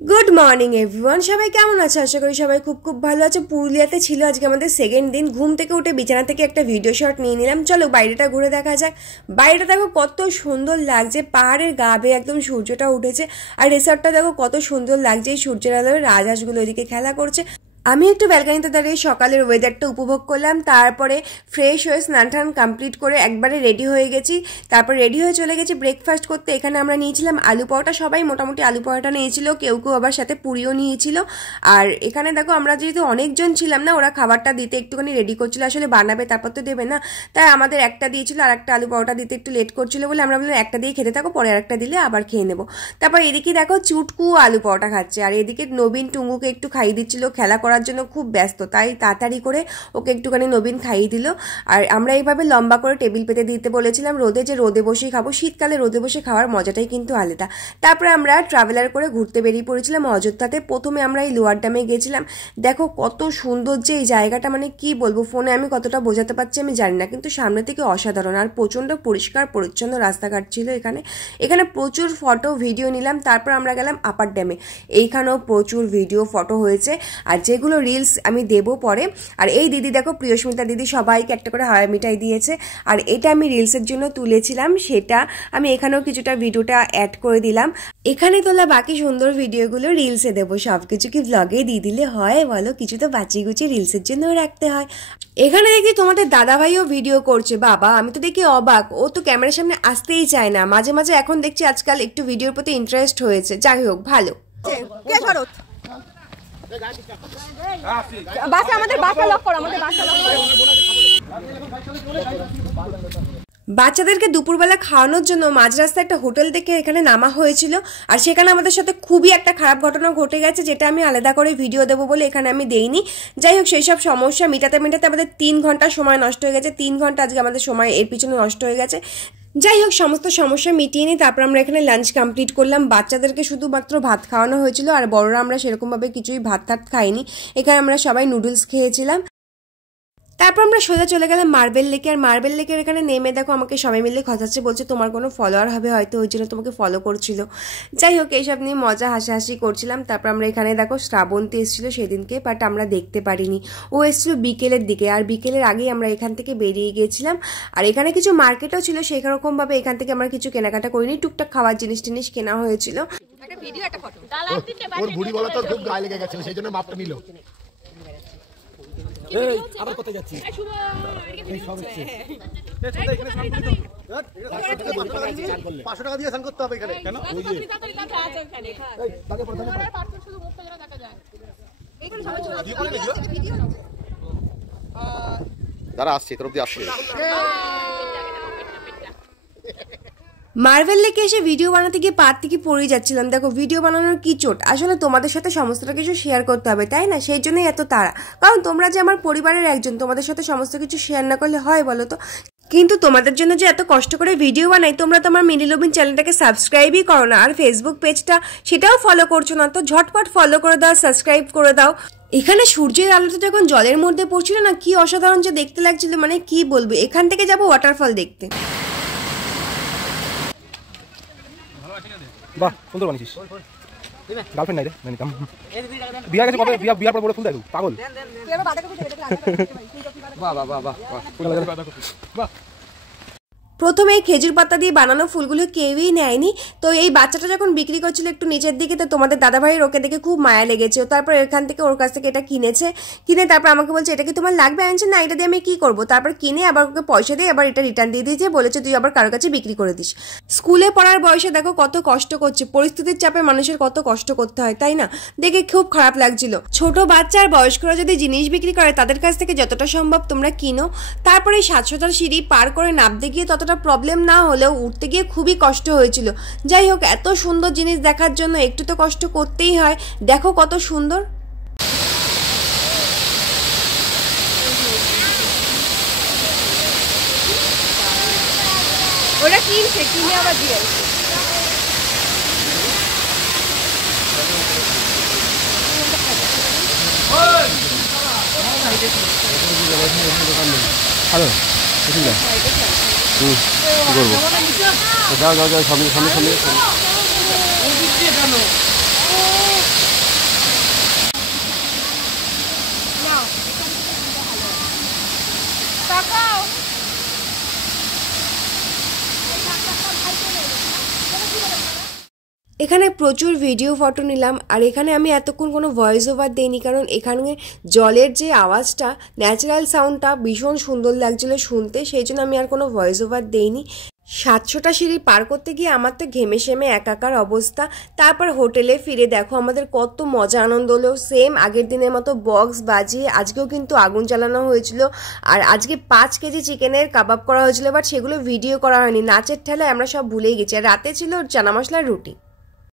Good morning everyone सबाई केमन आछो आशा करी सबाई खूब खूब भालो आछो। पुरुलियाते छिलो आजके आमादेर सेकेंड दिन। घुम थेके उठे बिछाना थेके एकटा भिडियो शट निये निलाम। चलो बाइरेटा घुरे देखा जाक। बाइरेटा देखो कत सुंदर लागछे, पाहाड़ेर गা बेয়ে एकदम सूर्यटा उठेছে। আর রিসর্টটা দেখো কত সুন্দর লাগছে, সূর্যের আলোয় রাজহাঁসগুলো ওইদিকে খেলা করছে। আমি একটু ব্যালকনিতে দাঁড়িয়ে সকালের ওয়েদারটা উপভোগ করলাম। তারপরে ফ্রেশ হয়ে স্নান টান কমপ্লিট করে একবারে রেডি হয়ে গেছি। তারপর রেডি হয়ে চলে গেছি ব্রেকফাস্ট করতে। এখানে আমরা নিয়েছিলাম আলু পরোটা, সবাই মোটামুটি আলু পরোটা নিয়েছিল, কেউ কেউ আবার সাথে পুরিও নিয়েছিল। আর এখানে দেখো আমরা যেহেতু অনেকজন ছিলাম না, ওরা খাবারটা দিতে একটুখানি রেডি করছিল, আসলে বানাবে তারপর তো দেবে না, তাই আমাদের একটা দিয়েছিল আর একটা আলু পরোটা দিতে একটু লেট করছিল বলে আমরা বললাম একটা দিয়ে খেতে থাকো, পরে আরেকটা দিলে আবার খেয়ে নেবো। তারপর এদিকে দেখো চুটকু আলু পরোটা খাচ্ছে, আর এদিকে নবীন টুঙ্গুকে একটু খাইয়ে দিচ্ছিল, খেলা করার জন্য খুব ব্যস্ত, তাই তাড়াতাড়ি করে ওকে একটুখানি নবীন খাইয়ে দিল। আর আমরা এইভাবে লম্বা করে টেবিল পেতে দিতে বলেছিলাম রোদে, যে রোদে বসেই খাবো, শীতকালে রোদে বসে খাওয়ার মজাটাই কিন্তু আলাদা। তারপরে আমরা ট্রাভেলার করে ঘুরতে বেরিয়ে পড়েছিলাম অযোধ্যাতে। প্রথমে আমরা এই লোয়ার ড্যামে গেছিলাম। দেখো কত সুন্দর যে এই জায়গাটা, মানে কি বলবো, ফোনে আমি কতটা বোঝাতে পারছি আমি জানি না, কিন্তু সামনে থেকে অসাধারণ। আর প্রচণ্ড পরিষ্কার পরিচ্ছন্ন রাস্তাঘাট ছিল এখানে। এখানে প্রচুর ফটো ভিডিও নিলাম। তারপর আমরা গেলাম আপার ড্যামে, এইখানেও প্রচুর ভিডিও ফটো হয়েছে, আর যেগুলো রিলস আমি দেবো পরে। আর এই দিদি দেখো, প্রিয়স্মিতা দিদি সবাইকে একটা করে হাওয়াই মিঠাই দিয়েছে, আর এটা আমি রিলসের জন্য তুলেছিলাম, সেটা আমি এখানেও কিছুটা ভিডিওটা অ্যাড করে দিলাম। এখানে তোলা বাকি সুন্দর ভিডিওগুলো রিলসে দেবো, সবকিছু কি ব্লগে দিয়ে দিলে হয় বলো? কিছু তো বাঁচিয়ে গুছিয়ে রিলসের জন্যও রাখতে হয়। এখানে দেখি তোমাদের দাদাভাইও ভিডিও করছে, বাবা আমি তো দেখি অবাক, ও তো ক্যামেরার সামনে আসতেই চায় না। মাঝে মাঝে এখন দেখছি আজকাল একটু ভিডিওর প্রতি ইন্টারেস্ট হয়েছে। যাই হোক, ভালো। বাচ্চাদেরকে দুপুরবেলা খাওয়ানোর জন্য মাঝ রাস্তায় একটা হোটেল দেখে এখানে নামা হয়েছিল, আর সেখানে আমাদের সাথে খুবই একটা খারাপ ঘটনা ঘটে গেছে, যেটা আমি আলাদা করে ভিডিও দেবো বলে এখানে আমি দেইনি। যাই হোক, সেই সব সমস্যা মেটাতে আমাদের 3 ঘন্টা সময় নষ্ট হয়ে গেছে। 3 ঘন্টা আজকে আমাদের সময় এর পিছনে নষ্ট হয়ে গেছে। যাই হোক, সমস্ত সমস্যা মিটিয়ে নিই। তারপর আমরা এখানে লাঞ্চ কমপ্লিট করলাম। বাচ্চাদেরকে শুধুমাত্র ভাত খাওয়ানো হয়েছিল, আর বড়রা আমরা সেরকমভাবে কিছুই ভাত খাইনি। এখানে আমরা সবাই নুডলস খেয়েছিলাম। তারপর আমরা সোজা চলে গেলাম মার্বেল লেকে। আর মার্বেল লেকের এখানে নেমে দেখো আমাকে সবাই মিলে খোঁজাচ্ছে, বলছে তোমার কোনো ফলোয়ার হবে হয়তো, ওই জন্য তোমাকে ফলো করছিল। যাই হোক, এইসব নিয়ে মজা হাসাহাসি করছিলাম। তারপর আমরা এখানে দেখো শ্রাবন্তী এসেছিল সেদিনকে, বাট আমরা দেখতে পারিনি, ও এসেছিল বিকেলের দিকে, আর বিকেলের আগেই আমরা এখান থেকে বেরিয়ে গিয়েছিলাম। আর এখানে কিছু মার্কেটও ছিল, সেই রকমভাবে এখান থেকে আমরা কিছু কেনাকাটা করিনি, টুকটাক খাওয়ার জিনিস টিনিস কেনা হয়েছিল। আবার কোথায় যাচ্ছি? এই সব হচ্ছে 500 টাকা দিয়ে স্নান করতে হবে এখানে। কেন? ওই যে তাড়াতাড়ি কাছে আছে ওখানে। এই তাকে প্রথমে পার্সেল শুধু মুখটা যেন দেখা যায়। এইগুলো সবাই চলে আসছে ভিডিও। যারা আসছে তরফ দিয়ে আসছে। মার্বেল লেকে এসে ভিডিও বানাতে গিয়ে পার থেকে পড়ে যাচ্ছিলাম। দেখো ভিডিও বানানোর কি চোট, আসলে তোমাদের সাথে সমস্ত কিছু শেয়ার করতে হবে, তাই না? সেই জন্যই এত তাড়া, কারণ তোমরা যে আমার পরিবারের একজন, তোমাদের সাথে সমস্ত কিছু শেয়ার না করলে হয় বলো তো? কিন্তু তোমাদের জন্য যে এত কষ্ট করে ভিডিও বানাই, তোমরা তো আমার মিনি লবিন চ্যানেলটাকে সাবস্ক্রাইবই করো না, আর ফেসবুক পেজটা সেটাও ফলো করছো না, তো ঝটপট ফলো করে দাও, সাবস্ক্রাইব করে দাও। এখানে সূর্যের আলোটা যখন জলের মধ্যে পড়ছিল না, কি অসাধারণ যে দেখতে লাগছিল, মানে কি বলবো। এখান থেকে যাবো ওয়াটারফল দেখতে। বাহ, সুন্দর বানিয়েছিস। গার্লফ্রেন্ড নাই রে, না নিতাম। বিয়া গেছে কবে? বিয়ার পর বলে ফুল দেয় তুই পাগল। বাহ বাহ বাহ বাহ বাহ। প্রথমে এই খেজুর পাতা দিয়ে বানানো ফুলগুলো কেউই নেয়নি, তো এই বাচ্চাটা যখন বিক্রি করছিল একটু নিচের দিকে, তো তোমাদের দাদাভাইয়ের ওকে দেখে খুব মায়া লেগেছে। তারপর এখান থেকে ওর কাছ থেকে এটা কিনে তারপর আমাকে বলছে এটা কি তোমার লাগবে? আনছে না, এটা দিয়ে আমি কি করবো? তারপর কিনে আবার ওকে পয়সা দিয়ে আবার এটা রিটার্ন দিয়ে দিয়েছে, বলেছে তুই আবার কারোর কাছে বিক্রি করে দিস। স্কুলে পড়ার বয়সে দেখো কত কষ্ট করছে, পরিস্থিতির চাপে মানুষের কত কষ্ট করতে হয়, তাই না? দেখে খুব খারাপ লাগছিল। ছোট বাচ্চা আর বয়স্করা যদি জিনিস বিক্রি করে, তাদের কাছ থেকে যতটা সম্ভব তোমরা কিনো। তারপরে এই 700টার সিঁড়ি পার করে নামতে গিয়ে ততটা প্রবলেম না হলেও উঠতে গিয়ে খুবই কষ্ট হয়েছিল। যাই হোক, এত সুন্দর জিনিস দেখার জন্য একটু তো কষ্ট করতেই হয়। দেখো কত সুন্দর। ওরা কিনে আবার দিয়ে যাও যাও যাও, সামনে সামনে সামনে। এখানে প্রচুর ভিডিও ফটো নিলাম। আর এখানে আমি এতক্ষণ কোনো ভয়েস ওভার দিইনি, কারণ এখানে জলের যে আওয়াজটা, ন্যাচারাল সাউন্ডটা ভীষণ সুন্দর লাগছিলো শুনতে, সেই জন্য আমি আর কোনো ভয়েস ওভার দিইনি। 700টা সিঁড়ি পার করতে গিয়ে আমার তো ঘেমে সেমে একাকার অবস্থা। তারপর হোটেলে ফিরে দেখো আমাদের কত মজা আনন্দ হলো। সেম আগের দিনের মতো বক্স বাজিয়ে আজকেও কিন্তু আগুন জ্বালানো হয়েছিল। আর আজকে 5 কেজি চিকেনের কাবাব করা হয়েছিল, বাট সেগুলো ভিডিও করা হয়নি, নাচের ঠেলায় আমরা সব ভুলেই গেছি। আর রাতে ছিল চানা মশলার রুটি।